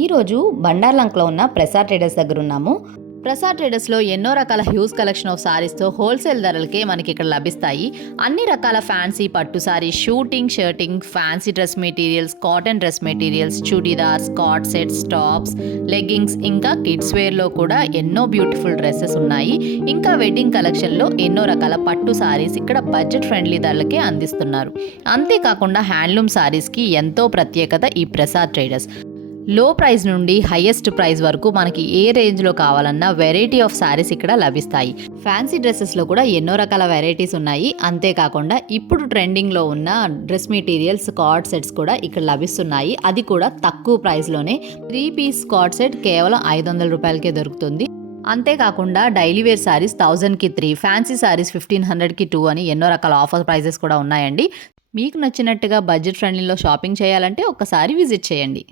ఈరోజు బండార్లంకలో ఉన్న ప్రసాద్ ట్రేడర్స్ దగ్గర ఉన్నాము. ప్రసాద్ ట్రేడర్స్లో ఎన్నో రకాల హ్యూజ్ కలెక్షన్ ఆఫ్ సారీస్తో హోల్సేల్ ధరలకే మనకి ఇక్కడ లభిస్తాయి. అన్ని రకాల ఫ్యాన్సీ పట్టు sorry, shooting, shirting, fancy dress materials, cotton dress materials, churidars, card sets, tops, leggings, ఇంకా కిడ్స్ వేర్లో కూడా ఎన్నో బ్యూటిఫుల్ డ్రెస్సెస్ ఉన్నాయి. ఇంకా వెడ్డింగ్ కలెక్షన్లో ఎన్నో రకాల పట్టు సారీస్ ఇక్కడ బడ్జెట్ ఫ్రెండ్లీ ధరలకే అందిస్తున్నారు. అంతేకాకుండా హ్యాండ్లూమ్ సారీస్కి ఎంతో ప్రత్యేకత ఈ ప్రసాద్ ట్రేడర్స్. లో ప్రైస్ నుండి హైయెస్ట్ ప్రైస్ వరకు మనకి ఏ రేంజ్లో కావాలన్నా వెరైటీ ఆఫ్ శారీస్ ఇక్కడ లభిస్తాయి. ఫ్యాన్సీ డ్రెస్సెస్లో కూడా ఎన్నో రకాల వెరైటీస్ ఉన్నాయి. అంతేకాకుండా ఇప్పుడు ట్రెండింగ్లో ఉన్న డ్రెస్ మెటీరియల్స్, కార్డ్ సెట్స్ కూడా ఇక్కడ లభిస్తున్నాయి. అది కూడా తక్కువ ప్రైస్లోనే. 3 పీస్ కార్డ్ సెట్ కేవలం 500 రూపాయలకే దొరుకుతుంది. అంతేకాకుండా డైలీ వేర్ శారీస్ 1000కి 3, ఫ్యాన్సీ శారీస్ 1500కి 2 అని ఎన్నో రకాల ఆఫర్ ప్రైజెస్ కూడా ఉన్నాయండి. మీకు నచ్చినట్టుగా బడ్జెట్ ఫ్రెండ్లీలో షాపింగ్ చేయాలంటే ఒక్కసారి విజిట్ చేయండి.